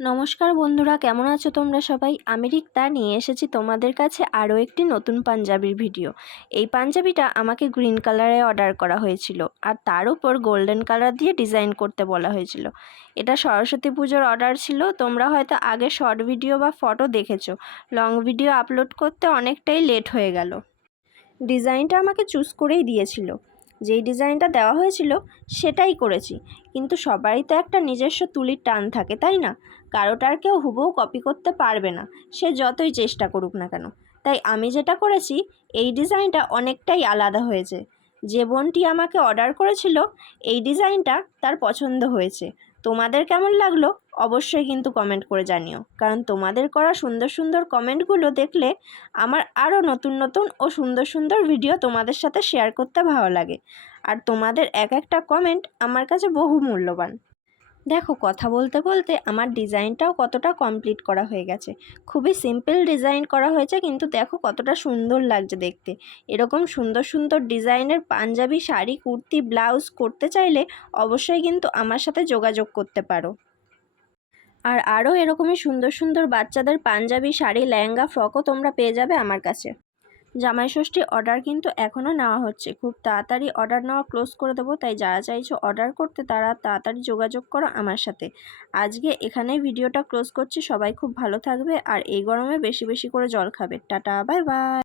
নমস্কার বন্ধুরা, কেমন আছো তোমরা সবাই? আমি রিক্তা নিয়ে এসেছি তোমাদের কাছে আরও একটি নতুন পাঞ্জাবির ভিডিও। এই পাঞ্জাবিটা আমাকে গ্রিন কালারে অর্ডার করা হয়েছিল, আর তার উপর গোল্ডেন কালার দিয়ে ডিজাইন করতে বলা হয়েছিল। এটা সরস্বতী পুজোর অর্ডার ছিল। তোমরা হয়তো আগে শর্ট ভিডিও বা ফটো দেখেছো। লং ভিডিও আপলোড করতে অনেকটাই লেট হয়ে গেল। ডিজাইনটা আমাকে চুজ করেই দিয়েছিল, যেই ডিজাইনটা দেওয়া হয়েছিল সেটাই করেছি। কিন্তু সবারই তো একটা নিজস্ব তুলির টান থাকে, তাই না? কারোটার কেউ হুবহু কপি করতে পারবে না, সে যতই চেষ্টা করুক না কেন। তাই আমি যেটা করেছি, এই ডিজাইনটা অনেকটাই আলাদা হয়েছে। যে বোনটি আমাকে অর্ডার করেছিল এই ডিজাইনটা, তার পছন্দ হয়েছে। তোমাদের কেমন লাগলো অবশ্যই কিন্তু কমেন্ট করে জানিও, কারণ তোমাদের করা সুন্দর সুন্দর কমেন্টগুলো দেখলে আমার আরও নতুন নতুন ও সুন্দর সুন্দর ভিডিও তোমাদের সাথে শেয়ার করতে ভালো লাগে। আর তোমাদের এক একটা কমেন্ট আমার কাছে বহু মূল্যবান। দেখো, কথা বলতে বলতে আমার ডিজাইনটাও কতটা কমপ্লিট করা হয়ে গেছে। খুবই সিম্পল ডিজাইন করা হয়েছে, কিন্তু দেখো কতটা সুন্দর লাগছে দেখতে। এরকম সুন্দর সুন্দর ডিজাইনের পাঞ্জাবি, শাড়ি, কুর্তি, ব্লাউজ করতে চাইলে অবশ্যই কিন্তু আমার সাথে যোগাযোগ করতে পারো। আর আরও এরকমই সুন্দর সুন্দর বাচ্চাদের পাঞ্জাবি, শাড়ি, লেহেঙ্গা, ফ্রকও তোমরা পেয়ে যাবে আমার কাছে। জামাই ষষ্ঠী অর্ডার কিন্তু এখনও নেওয়া হচ্ছে। খুব তাড়াতাড়ি অর্ডার নেওয়া ক্লোজ করে দেবো, তাই যারা চাইছো অর্ডার করতে তারা তাড়াতাড়ি যোগাযোগ করো আমার সাথে। আজকে এখানেই ভিডিওটা ক্লোজ করছি। সবাই খুব ভালো থাকবে, আর এই গরমে বেশি বেশি করে জল খাবে। Tata, bye bye.